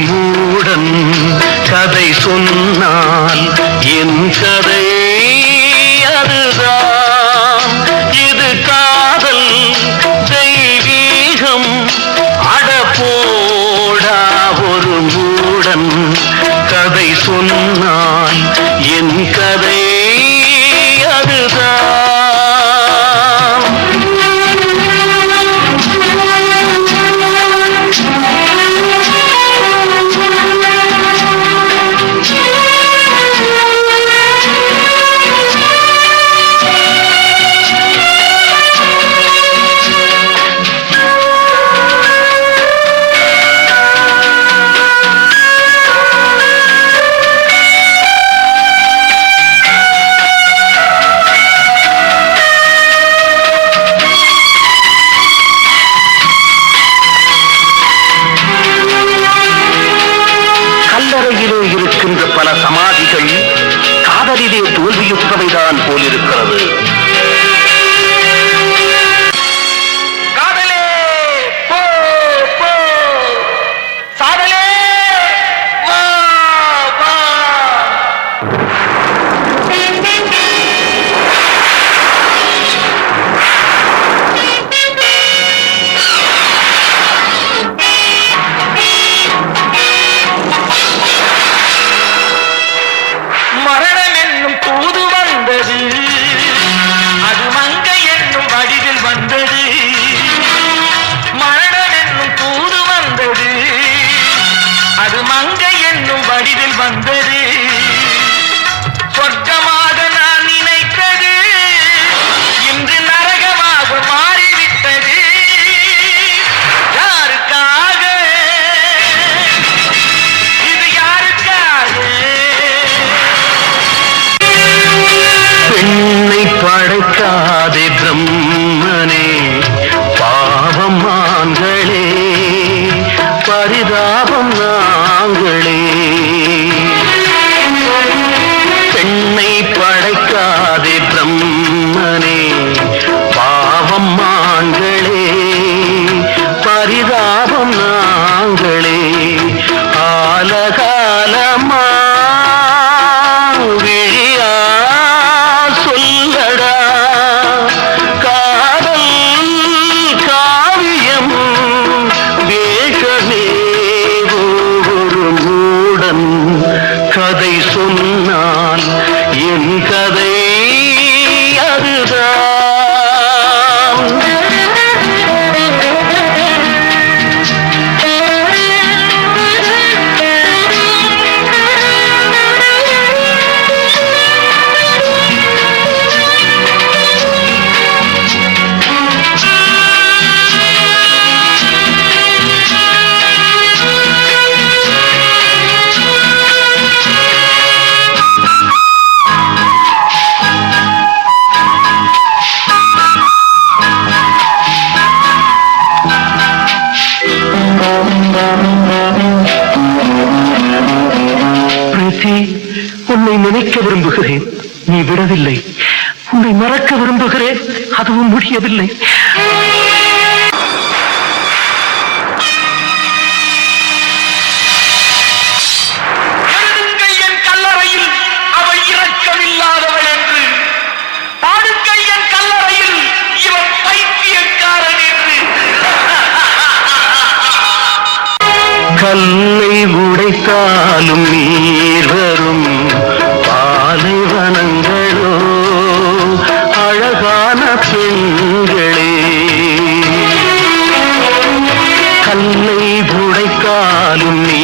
மூடன் கதை சொன்னால் என் கதை தான் போலிருக்கும் நினைக்க விரும்புகிறேன். நீ விடவில்லை. உன்னை மறக்க விரும்புகிறேன். அதுவும் முடியவில்லை. கல்லை உடைத்தாலும் நீர் வரும். கல்லை உடைக்காலும் நீ